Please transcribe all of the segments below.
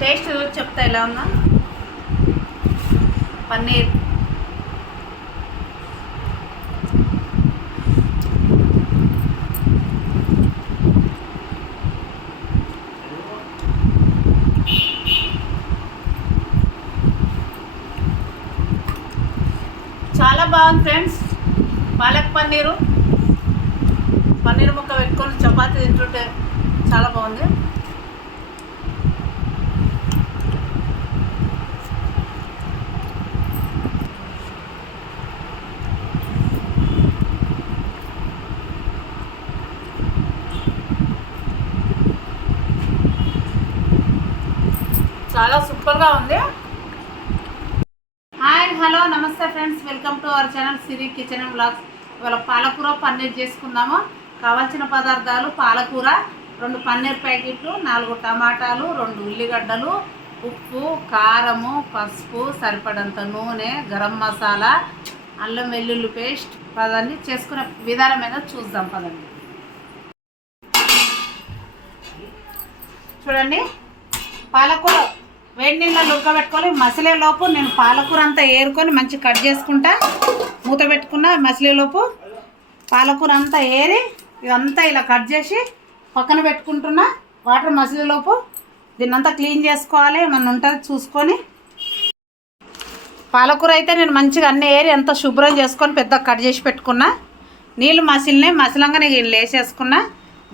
Taste చెప్తా ఎలా ఉందా. పన్నీర్. చాలా బాగుంది ఫ్రెండ్స్ పాలక్ పన్నీరు. పన్నీర్ ముక్క పెట్టుకొని చపాతి తింటుంటే చాలా బాగుంది. చాలా సూపర్గా ఉంది. Hi hello namaste friends. Welcome to our channel Siri kitchen and blogs. ఇవాళ పాలకూర పన్నీర్ చేసుకుందాము. కావాల్సిన పదార్థాలు పాలకూర రెండు పన్నీర్ ప్యాకెట్లు నాలుగు టమాటాలు రెండు ఉల్లిగడ్డలు ఉప్పు కారము పసుపు సరిపడంత నూనె గరం మసాలా అల్లం వెల్లుల్లి పేస్ట్ పదండి చేసుకునే విధానం మీద చూద్దాం పదండి. చూడండి పాలకూర వేడి నీళ్ళలో ఉడకబెట్టుకోవాలి మసిలే లోపు నేను పాలకూర అంతా ఏరుకొని మంచి కట్ చేసుకుంటా. మూత పెట్టుకున్న మసిలే లోపు పాలకూర అంతా ఏరి ఇదంతా ఇలా కట్ చేసి పక్కన పెట్టుకుంటున్నా. వాటర్ మసిలే లోపు దీన్నంతా క్లీన్ చేసుకోవాలి. ఏమన్నా ఉంటుంది చూసుకొని. పాలకూర అయితే నేను మంచిగా అన్ని ఏరి అంతా శుభ్రం చేసుకొని పెద్ద కట్ చేసి పెట్టుకున్నా. నీళ్ళు మసిలినాయి. మసిలంగానే నేను లేసేసుకున్నా.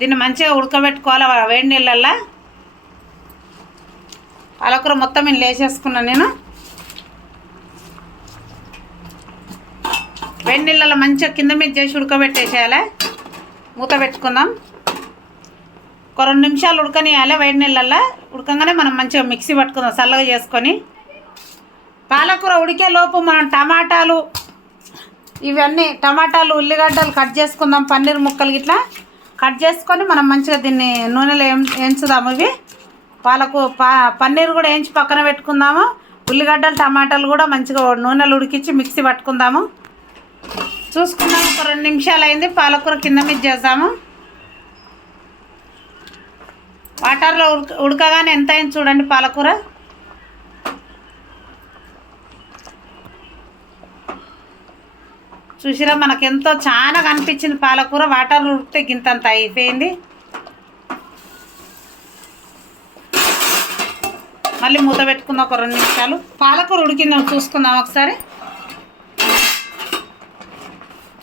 దీన్ని మంచిగా ఉడకబెట్టుకోవాలి. వేడి నీళ్ళల్లో. పాలకూర మొత్తం నేను లేచేసుకున్నాను నేను. వేడి మంచిగా కింద మీద చేసి ఉడకబెట్టేసేయాలి. మూత పెట్టుకుందాం. ఒక రెండు నిమిషాలు ఉడకనియాలి వేడి నీళ్ళల్లో ఉడకంగానే మనం మంచిగా మిక్సీ పట్టుకుందాం చల్లగా చేసుకొని. పాలకూర ఉడికే లోపు మనం టమాటాలు ఇవన్నీ టమాటాలు ఉల్లిగడ్డలు కట్ చేసుకుందాం పన్నీర్ ముక్కలు ఇట్లా కట్ చేసుకొని మనం మంచిగా దీన్ని నూనెలో ఏం ఎంచుదాము ఇవి. పాలకు పా పన్నీర్ కూడా వేయించి పక్కన పెట్టుకుందాము. ఉల్లిగడ్డలు టమాటాలు కూడా మంచిగా నూనెలు ఉడికించి మిక్సీ పట్టుకుందాము. చూసుకుందాము ఒక రెండు నిమిషాలు అయింది పాలకూర కింద మీద చేద్దాము. వాటర్లో ఉడక ఉడకగానే ఎంత అయింది చూడండి పాలకూర. చూసిరా మనకు ఎంతో చాలా కనిపించింది పాలకూర. వాటర్లో ఉడికితే గింతంత అయిపోయింది. మళ్ళీ మూత పెట్టుకుందాం ఒక రెండు నిమిషాలు. పాలకూర ఉడికిందాం చూసుకుందాం ఒకసారి.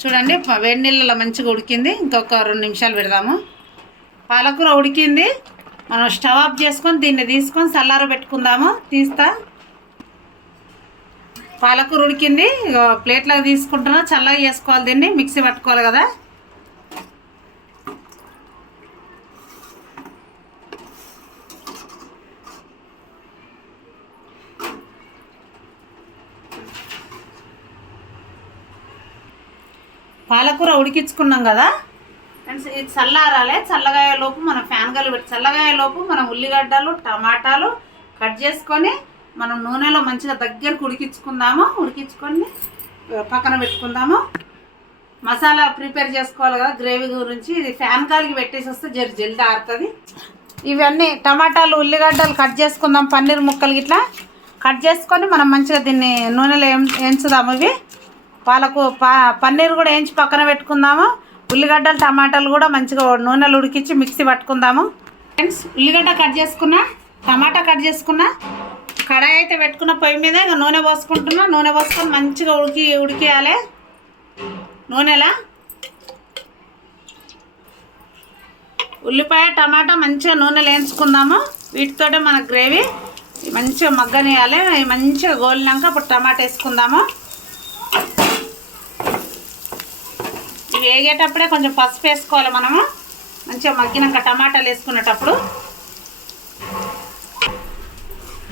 చూడండి వేడి నీళ్ళలో మంచిగా ఉడికింది. ఇంకొక రెండు నిమిషాలు పెడదాము. పాలకూర ఉడికింది. మనం స్టవ్ ఆఫ్ చేసుకొని దీన్ని తీసుకొని చల్లార పెట్టుకుందాము. తీస్తా. పాలకూర ఉడికింది. ఇగో ప్లేట్లోకి తీసుకుంటున్నా. చల్లగా చేసుకోవాలి దీన్ని. మిక్సీ పట్టుకోవాలి కదా. పాలకూర ఉడికించుకున్నాం కదా? ఫ్రెండ్స్ ఇది చల్లారాలే. చల్లగాయ లోపు మనం ఫ్యాన్ గాలి పెట్టి చల్లగాయ లోపు మనం ఉల్లిగడ్డలు టమాటాలు కట్ చేసుకొని మనం నూనెలో మంచిగా దగ్గరకు ఉడికించుకుందాము. ఉడికించుకొని పక్కన పెట్టుకుందాము. మసాలా ప్రిపేర్ చేసుకోవాలి కదా గ్రేవీ గురించి. ఇది ఫ్యాన్ కాలికి పెట్టేసి వస్తే జరి జల్ది ఆరుతుంది. ఇవన్నీ టమాటాలు ఉల్లిగడ్డలు కట్ చేసుకుందాం. పన్నీర్ ముక్కలు ఇట్లా కట్ చేసుకొని మనం మంచిగా దీన్ని నూనెలో ఏం వేయించుదాము ఇవి. పాలకు పా పన్నీర్ కూడా వేయించి పక్కన పెట్టుకుందాము. ఉల్లిగడ్డలు టమాటాలు కూడా మంచిగా నూనెలు ఉడికించి మిక్సీ పట్టుకుందాము. ఫ్రెండ్స్ ఉల్లిగడ్డ కట్ చేసుకున్నా టమాటా కట్ చేసుకున్నా కడాయి అయితే పెట్టుకున్న పొయ్యి మీద ఇక నూనె పోసుకుంటున్నా. నూనె పోసుకొని మంచిగా ఉడికి ఉడికేయాలి. నూనెలా? ఉల్లిపాయ టమాటా మంచిగా నూనెలో వేయించుకుందాము. వీటితోటే మన గ్రేవీ మంచిగా మగ్గనేయాలి మంచిగా గోలినాక అప్పుడు టమాటా వేసుకుందాము. వేగేటప్పుడే కొంచెం పసుపు వేసుకోవాలి మనము. మంచిగా మగ్గినాక టమాటాలు వేసుకునేటప్పుడు.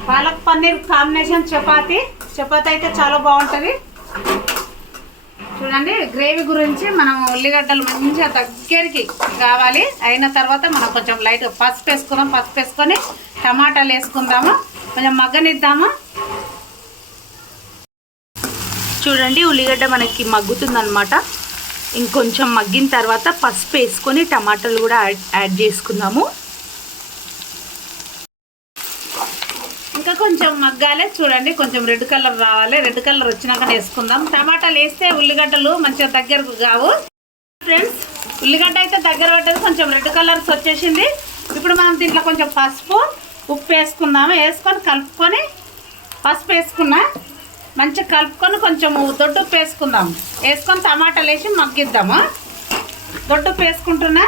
పాలక్ పన్నీర్ కాంబినేషన్ చపాతి. చపాతి అయితే చాలా బాగుంటుంది. చూడండి గ్రేవీ గురించి మనం ఉల్లిగడ్డలు మంచిగా దగ్గరికి కావాలి అయిన తర్వాత మనం కొంచెం లైట్ పసుపు వేసుకుందాం పసుపు వేసుకొని టమాటాలు వేసుకుందాము. కొంచెం మగ్గనిద్దాము. చూడండి ఉల్లిగడ్డ మనకి మగ్గుతుందనమాట ఇంకొంచెం మగ్గిన తర్వాత పసుపు వేసుకొని టమాటాలు కూడా యాడ్ యాడ్ చేసుకుందాము. ఇంకా కొంచెం మగ్గాలి చూడండి కొంచెం రెడ్ కలర్ రావాలి. రెడ్ కలర్ వచ్చినాక వేసుకుందాం. టమాటాలు వేస్తే ఉల్లిగడ్డలు మంచిగా దగ్గరకు కావు. ఫ్రెండ్స్ ఉల్లిగడ్డ అయితే దగ్గర పడ్డది కొంచెం రెడ్ కలర్స్ వచ్చేసింది. ఇప్పుడు మనం దీంట్లో కొంచెం పసుపు ఉప్పు వేసుకుందాము. వేసుకొని కలుపుకొని పసుపు వేసుకున్నా మంచిగా కలుపుకొని కొంచెం దొడ్డు ఉప్పు వేసుకుందాం. వేసుకొని టమాటాలు వేసి మగ్గిద్దాము. దొడ్డు ఉప్పు వేసుకుంటున్నా.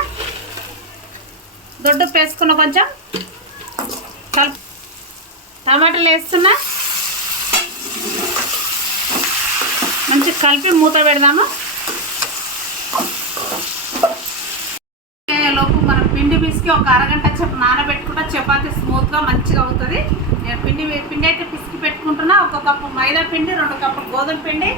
దొడ్డు ఉప్పు వేసుకున్న కొంచెం కలుపు టమాటాలు వేస్తున్నా. మంచి కలిపి మూత పెడదాము. లోపు మనం పిండి పిసికి ఒక అరగంట చెప్పు నానబెట్టుకుంటా చపాతీ ఇంకా మంచిగా అవుతుంది. నేను పిండి పిండి అయితే పిసికి పెట్టుకుంటున్నా. ఒక కప్పు మైదా పిండి రెండు కప్పులు గోధుమ పిండి.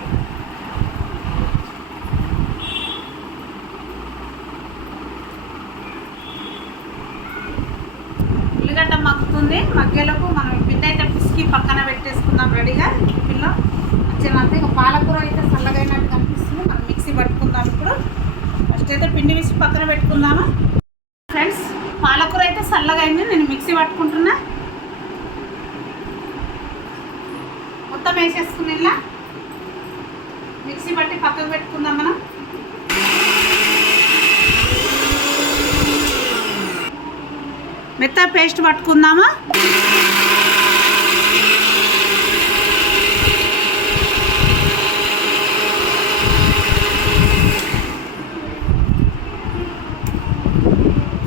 ఉల్లిగడ్డ మగ్గుతుంది. మగ్గేలోపు మనం పిండి అయితే పిసికి పక్కన పెట్టేసుకుందాం రెడీగా. పిల్ల వచ్చినంత ఇక పాలకూర అయితే చల్లగైనట్టు కనిపిస్తుంది. మనం మిక్సీ పట్టుకుందాం ఇప్పుడు. ఫస్ట్ అయితే పిండి విసి పక్కన పెట్టుకుందాము ఫ్రెండ్స్ పాలకూర అయితే చల్లగా అయింది నేను మిక్సీ పట్టుకుంటున్నా మొత్తం వేసేసుకుని ఇలా మిక్సీ పట్టి పక్కకు పెట్టుకుందాం మనం మెత్త పేస్ట్ పట్టుకుందామా?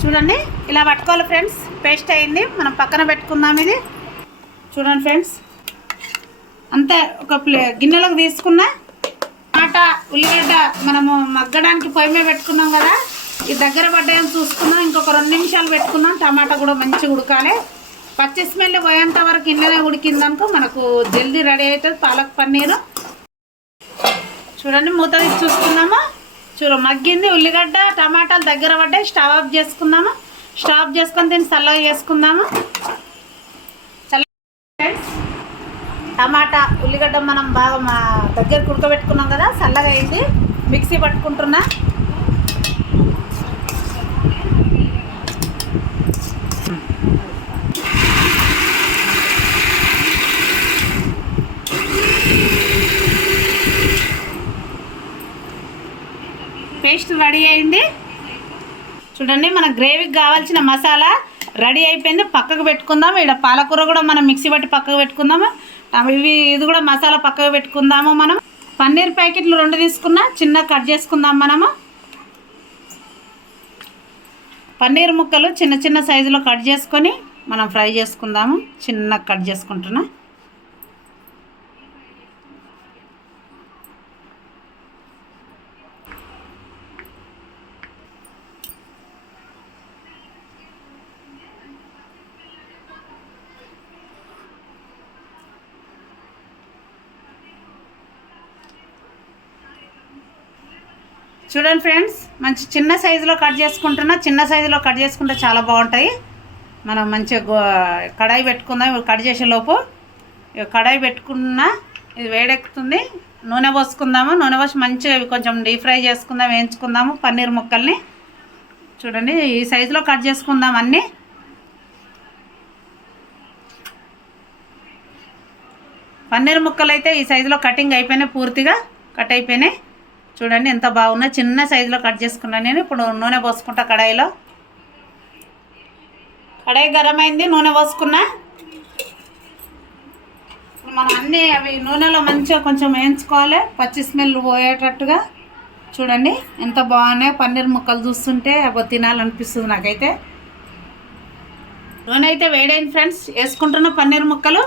చూడండి ఇలా పట్టుకోవాలి ఫ్రెండ్స్. పేస్ట్ అయింది మనం పక్కన పెట్టుకుందాం ఇది. చూడండి ఫ్రెండ్స్. అంతే ఒక ప్లే గిన్నెలోకి తీసుకున్నా టమాటా ఉల్లిగడ్డ మనము మగ్గడానికి పొయ్యి మీద పెట్టుకున్నాం కదా. ఇది దగ్గర పడ్డాయని చూసుకుందాం ఇంకొక రెండు నిమిషాలు పెట్టుకుందాం టమాటా కూడా మంచిగా ఉడకాలి. పచ్చి స్మెల్ పోయేంత వరకు ఇళ్ళనే ఉడికిందనుకో మనకు జల్దీ రెడీ అవుతుంది పాలక్ పన్నీరు. చూడండి మూత తీసి చూసుకుందాము? చూడ మగ్గింది ఉల్లిగడ్డ టమాటాలు దగ్గర పడ్డాయి స్టవ్ ఆఫ్ చేసుకుందాము? స్టవ్ ఆఫ్ చేసుకొని దీన్ని చల్లగా చేసుకుందాము? టమాటా ఉల్లిగడ్డ మనం బాగా మా దగ్గర ఉడకబెట్టుకున్నాం కదా చల్లగా అయింది. మిక్సీ పట్టుకుంటున్నా పేస్ట్ రెడీ అయింది. చూడండి మన గ్రేవీకి కావాల్సిన మసాలా రెడీ అయిపోయింది. పక్కకు పెట్టుకుందాం ఇక్కడ పాలకూర కూడా మనం మిక్సీ పట్టి పక్కకు పెట్టుకుందాము. ఇవి ఇది కూడా మసాలా పక్కకు పెట్టుకుందాము మనం. పన్నీర్ ప్యాకెట్లు రెండు తీసుకున్నా చిన్న కట్ చేసుకుందాం మనము. పన్నీర్ ముక్కలు చిన్న చిన్న సైజులో కట్ చేసుకొని మనం ఫ్రై చేసుకుందాము. చిన్న కట్ చేసుకుంటున్నా. చూడండి ఫ్రెండ్స్ మంచి చిన్న సైజులో కట్ చేసుకుంటున్నా చిన్న సైజులో కట్ చేసుకుంటే చాలా బాగుంటాయి. మనం మంచిగా కడాయి పెట్టుకుందాం కట్ చేసేలోపు ఇక కడాయి పెట్టుకున్న ఇది వేడెక్కుతుంది నూనె పోసుకుందాము. నూనె పోసి మంచిగా కొంచెం డీప్ ఫ్రై చేసుకుందాం వేయించుకుందాము పన్నీర్ ముక్కల్ని. చూడండి ఈ సైజులో కట్ చేసుకుందాం అన్నీ. పన్నీర్ ముక్కలు అయితే ఈ సైజులో కటింగ్ అయిపోయినాయి పూర్తిగా కట్ అయిపోయినాయి. చూడండి ఎంత బాగున్నా చిన్న సైజులో కట్ చేసుకున్నాను నేను. ఇప్పుడు నూనె పోసుకుంటా కడాయిలో. కడాయి గరం అయింది నూనె పోసుకున్నా. ఇప్పుడు మనం అన్నీ అవి నూనెలో మంచిగా కొంచెం వేయించుకోవాలి. పచ్చి స్మెల్ పోయేటట్టుగా. చూడండి ఎంత బాగున్నాయి పన్నీర్ ముక్కలు చూస్తుంటే అవి తినాలనిపిస్తుంది నాకైతే. నూనె అయితే వేడైంది ఫ్రెండ్స్ వేసుకుంటున్న పన్నీర్ ముక్కలు.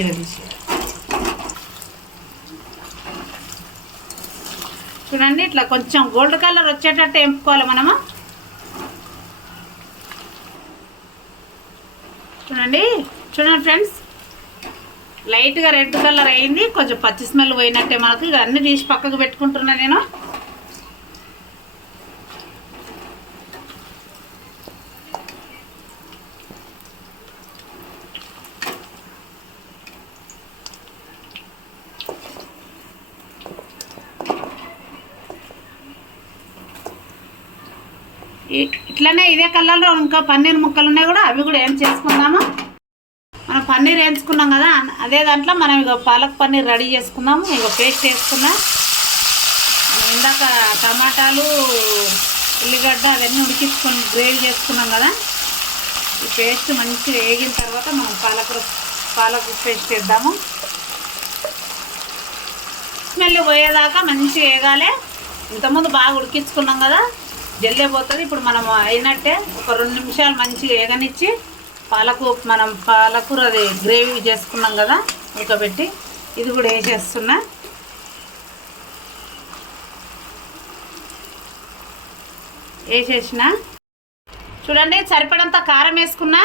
ఇన్న చూడండి ఇట్లా కొంచెం గోల్డ్ కలర్ వచ్చేటట్టు ఎంపుకోవాలి మనము. చూడండి చూడండి ఫ్రెండ్స్. లైట్గా రెడ్ కలర్ అయింది. కొంచెం పచ్చి స్మెల్ పోయినట్టే మనకు. ఇక అన్నీ తీసి పక్కకు పెట్టుకుంటున్నా నేను. ఇట్లనే ఇదే కలర్లో ఇంకా పన్నీర్ ముక్కలు ఉన్నాయి కూడా అవి కూడా ఏం చేసుకుందాము మనం పన్నీర్ వేయించుకున్నాం కదా అదే దాంట్లో మనం ఇక పాలక్ పన్నీర్ రెడీ చేసుకుందాము ఇక పేస్ట్ వేసుకున్నాం. ఇందాక టమాటాలు ఉల్లిగడ్డ అవన్నీ ఉడికించుకొని గ్రేవీ చేసుకున్నాం కదా ఈ పేస్ట్ మంచిగా వేగిన తర్వాత మనం పాలకూర పాలక్ పేస్ట్ వేద్దాము. స్మెల్ పోయేదాకా మంచిగా వేగాలి. ఇంతకుముందు బాగా ఉడికించుకున్నాం కదా జల్లే పోతుంది. ఇప్పుడు మనం అయినట్టే ఒక రెండు నిమిషాలు మంచిగా ఎగనిచ్చి పాలకు మనం పాలకూర అది గ్రేవీ చేసుకున్నాం కదా ఉడకబెట్టి ఇది కూడా వేసేస్తున్నా. వేసేసిన. చూడండి సరిపడంత కారం వేసుకున్నా.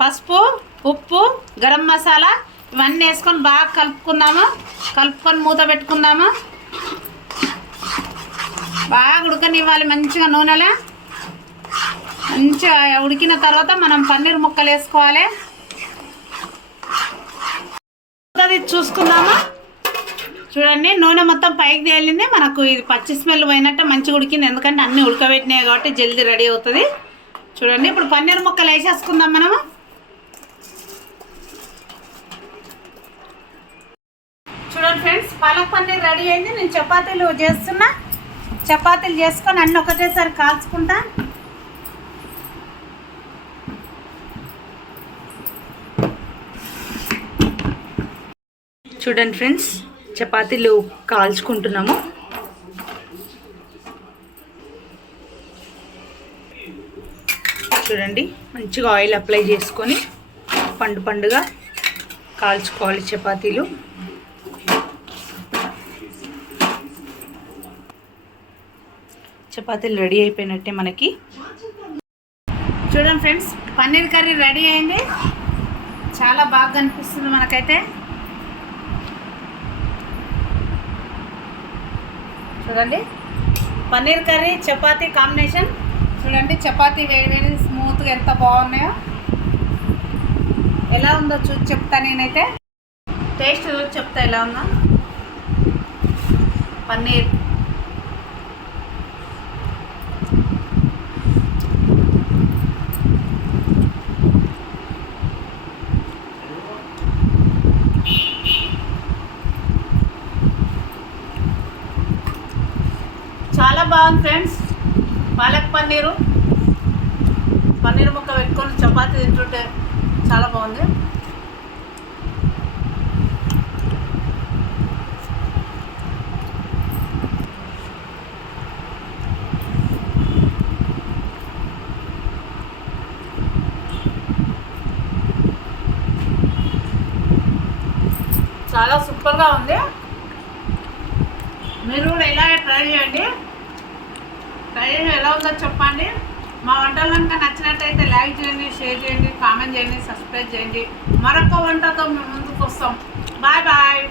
పసుపు ఉప్పు గరం మసాలా ఇవన్నీ వేసుకొని బాగా కలుపుకుందాము. కలుపుకొని మూత పెట్టుకుందాము. బాగా ఉడకనివ్వాలి మంచిగా నూనెలో. మంచిగా ఉడికిన తర్వాత మనం పన్నీర్ ముక్కలు వేసుకోవాలి. అది చూసుకుందామా? చూడండి నూనె మొత్తం పైకి తేలింది. మనకు ఇది పచ్చి స్మెల్ పోయినట్టు మంచిగా ఉడికింది. ఎందుకంటే అన్నీ ఉడకబెట్టినాయి కాబట్టి జల్దీ రెడీ అవుతుంది. చూడండి ఇప్పుడు పన్నీర్ ముక్కలు వేసేసుకుందాం మనము. చూడండి ఫ్రెండ్స్ పాలక్ పన్నీర్ రెడీ అయింది. నేను చపాతీలు చేస్తున్నా. చపాతీలు చేసుకొని అన్నీ ఒకటేసారి కాల్చుకుంటా. చూడండి ఫ్రెండ్స్ చపాతీలు కాల్చుకుంటున్నాము. చూడండి మంచిగా ఆయిల్ అప్లై చేసుకొని పండు పండుగా కాల్చుకోవాలి చపాతీలు. చపాతీలు రెడీ అయిపోయినట్టే మనకి. చూడండి ఫ్రెండ్స్ పన్నీర్ కర్రీ రెడీ అయింది. చాలా బాగా కనిపిస్తుంది మనకైతే. చూడండి పన్నీర్ కర్రీ చపాతీ కాంబినేషన్. చూడండి చపాతీ వేడి వేడి స్మూత్గా ఎంత బాగున్నాయో. ఎలా ఉందో చూసి చెప్తా నేనైతే. టేస్ట్ చూసి చెప్తా ఎలా ఉందో. పన్నీర్ చాలా బాగుంది ఫ్రెండ్స్ పాలక్ పన్నీరు. పన్నీర్ ముక్క పెట్టుకొని చపాతి తింటుంటే చాలా బాగుంది. చాలా సూపర్గా ఉంది. మీరు కూడా ఇలాగే ట్రై చేయండి. ట్రై ఎలా ఉందో చెప్పండి. మా వంటలు కనుక నచ్చినట్టయితే లైక్ చేయండి షేర్ చేయండి కామెంట్ చేయండి సబ్స్క్రైబ్ చేయండి. మరొక వంటతో మేము ముందుకు వస్తాం. Bye bye.